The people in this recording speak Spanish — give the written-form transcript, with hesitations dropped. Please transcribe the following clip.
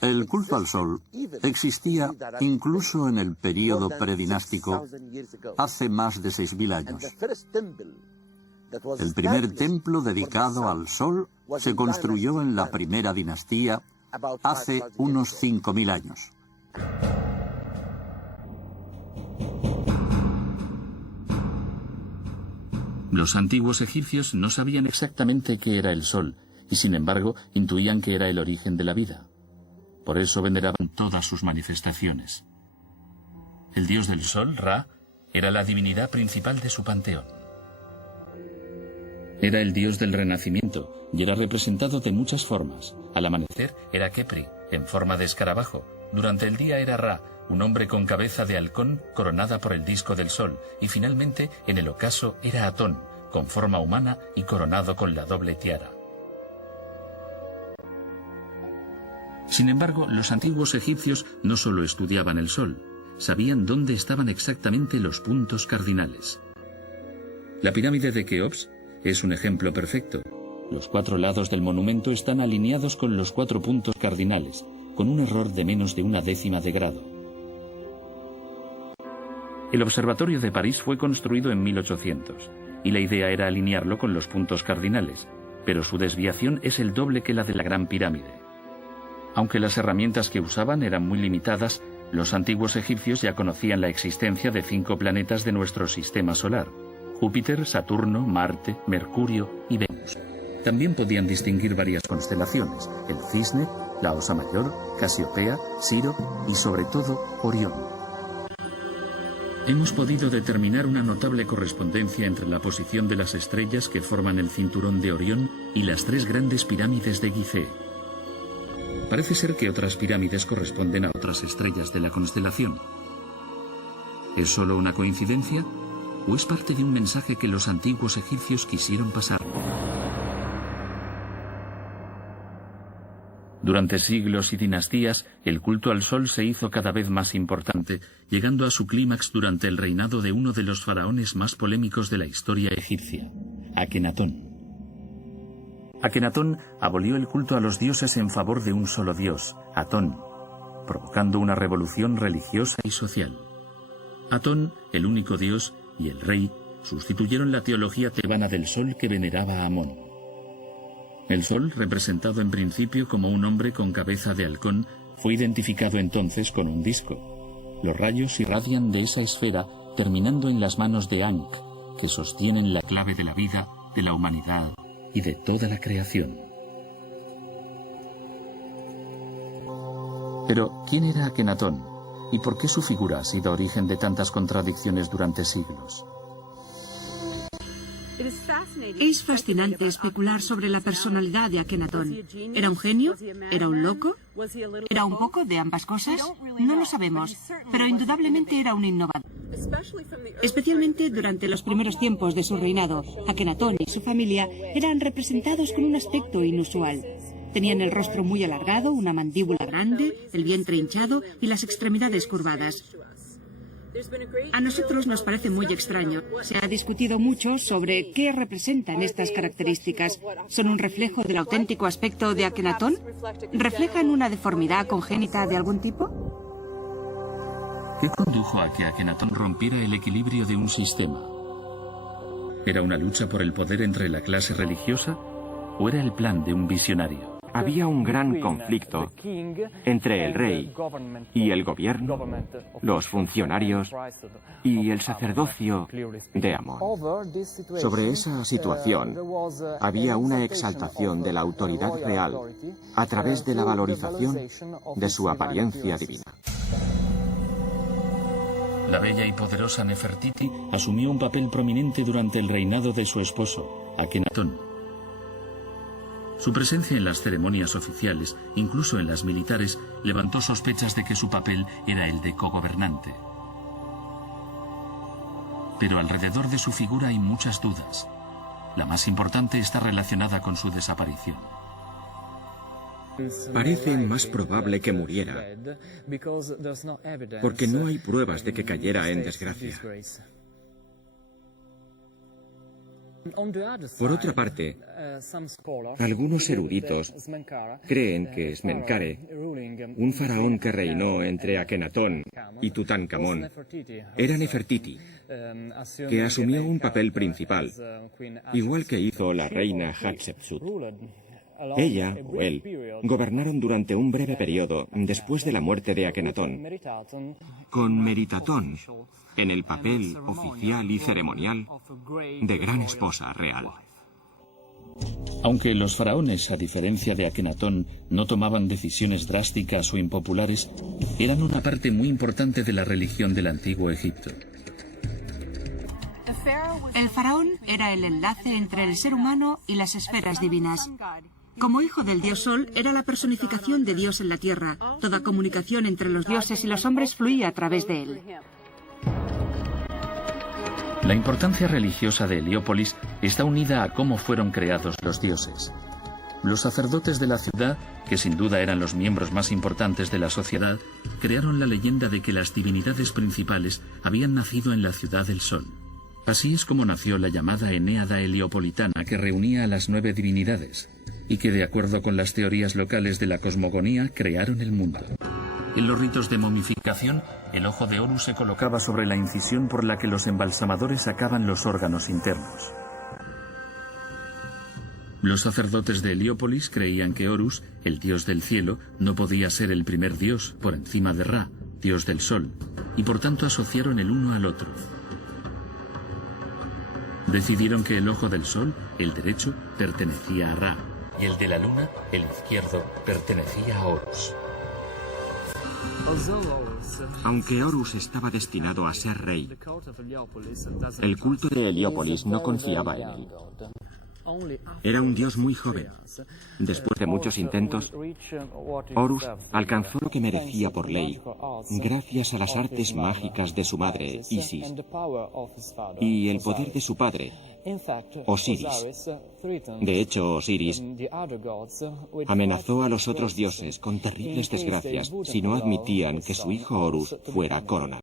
El culto al sol existía incluso en el período predinástico hace más de 6.000 años. El primer templo dedicado al sol se construyó en la primera dinastía hace unos 5.000 años. Los antiguos egipcios no sabían exactamente qué era el sol, y sin embargo intuían que era el origen de la vida. Por eso veneraban todas sus manifestaciones. El dios del sol, Ra, era la divinidad principal de su panteón. Era el dios del renacimiento y era representado de muchas formas. Al amanecer era Kepri, en forma de escarabajo. Durante el día era Ra, un hombre con cabeza de halcón coronada por el disco del sol. Y finalmente, en el ocaso, era Atón, con forma humana y coronado con la doble tiara. Sin embargo, los antiguos egipcios no solo estudiaban el sol, sabían dónde estaban exactamente los puntos cardinales. La pirámide de Keops es un ejemplo perfecto. Los 4 lados del monumento están alineados con los 4 puntos cardinales, con un error de menos de 1/10 de grado. El observatorio de París fue construido en 1800, y la idea era alinearlo con los puntos cardinales, pero su desviación es el doble que la de la Gran Pirámide. Aunque las herramientas que usaban eran muy limitadas, los antiguos egipcios ya conocían la existencia de 5 planetas de nuestro sistema solar: Júpiter, Saturno, Marte, Mercurio y Venus. También podían distinguir varias constelaciones: el Cisne, la Osa Mayor, Casiopea, Siro y sobre todo Orión. Hemos podido determinar una notable correspondencia entre la posición de las estrellas que forman el cinturón de Orión y las 3 grandes pirámides de Gizeh. Parece ser que otras pirámides corresponden a otras estrellas de la constelación. ¿Es solo una coincidencia o es parte de un mensaje que los antiguos egipcios quisieron pasar? Durante siglos y dinastías, el culto al sol se hizo cada vez más importante, llegando a su clímax durante el reinado de uno de los faraones más polémicos de la historia egipcia, Akenatón. Akenatón abolió el culto a los dioses en favor de un solo dios, Atón, provocando una revolución religiosa y social. Atón, el único dios, y el rey sustituyeron la teología tebana del sol que veneraba a Amón. El sol, representado en principio como un hombre con cabeza de halcón, fue identificado entonces con un disco. Los rayos irradian de esa esfera, terminando en las manos de Ankh, que sostienen la clave de la vida, de la humanidad y de toda la creación. Pero, ¿quién era Akenatón? ¿Y por qué su figura ha sido origen de tantas contradicciones durante siglos? Es fascinante especular sobre la personalidad de Akenatón. ¿Era un genio? ¿Era un loco? ¿Era un poco de ambas cosas? No lo sabemos, pero indudablemente era un innovador. Especialmente durante los primeros tiempos de su reinado, Akenatón y su familia eran representados con un aspecto inusual. Tenían el rostro muy alargado, una mandíbula grande, el vientre hinchado y las extremidades curvadas. A nosotros nos parece muy extraño. Se ha discutido mucho sobre qué representan estas características. ¿Son un reflejo del auténtico aspecto de Akenatón? ¿Reflejan una deformidad congénita de algún tipo? ¿Qué condujo a que Akenatón rompiera el equilibrio de un sistema? ¿Era una lucha por el poder entre la clase religiosa o era el plan de un visionario? Había un gran conflicto entre el rey y el gobierno, los funcionarios y el sacerdocio de Amón. Sobre esa situación había una exaltación de la autoridad real a través de la valorización de su apariencia divina. La bella y poderosa Nefertiti asumió un papel prominente durante el reinado de su esposo, Akenatón. Su presencia en las ceremonias oficiales, incluso en las militares, levantó sospechas de que su papel era el de cogobernante. Pero alrededor de su figura hay muchas dudas. La más importante está relacionada con su desaparición. Parece más probable que muriera, porque no hay pruebas de que cayera en desgracia. Por otra parte, algunos eruditos creen que Smenkhare un faraón que reinó entre Akenatón y Tutankamón, era Nefertiti, que asumió un papel principal, igual que hizo la reina Hatshepsut. Ella, o él, gobernaron durante un breve periodo después de la muerte de Akenatón, con Meritatón en el papel oficial y ceremonial de gran esposa real. Aunque los faraones, a diferencia de Akenatón, no tomaban decisiones drásticas o impopulares, eran una parte muy importante de la religión del antiguo Egipto. El faraón era el enlace entre el ser humano y las esferas divinas. Como hijo del dios Sol, era la personificación de Dios en la tierra. Toda comunicación entre los dioses y los hombres fluía a través de él. La importancia religiosa de Heliópolis está unida a cómo fueron creados los dioses. Los sacerdotes de la ciudad, que sin duda eran los miembros más importantes de la sociedad, crearon la leyenda de que las divinidades principales habían nacido en la ciudad del Sol. Así es como nació la llamada Enéada heliopolitana, que reunía a las 9 divinidades, y que, de acuerdo con las teorías locales de la cosmogonía, crearon el mundo. En los ritos de momificación, el ojo de Horus se colocaba sobre la incisión por la que los embalsamadores sacaban los órganos internos. Los sacerdotes de Heliópolis creían que Horus, el dios del cielo, no podía ser el primer dios por encima de Ra, dios del sol, y por tanto asociaron el uno al otro. Decidieron que el ojo del sol, el derecho, pertenecía a Ra, y el de la luna, el izquierdo, pertenecía a Horus. Aunque Horus estaba destinado a ser rey, El culto de Heliópolis no confiaba en él. era un dios muy joven. Después de muchos intentos, Horus alcanzó lo que merecía por ley, gracias a las artes mágicas de su madre, Isis, y el poder de su padre, Osiris. De hecho, Osiris amenazó a los otros dioses con terribles desgracias si no admitían que su hijo Horus fuera coronado.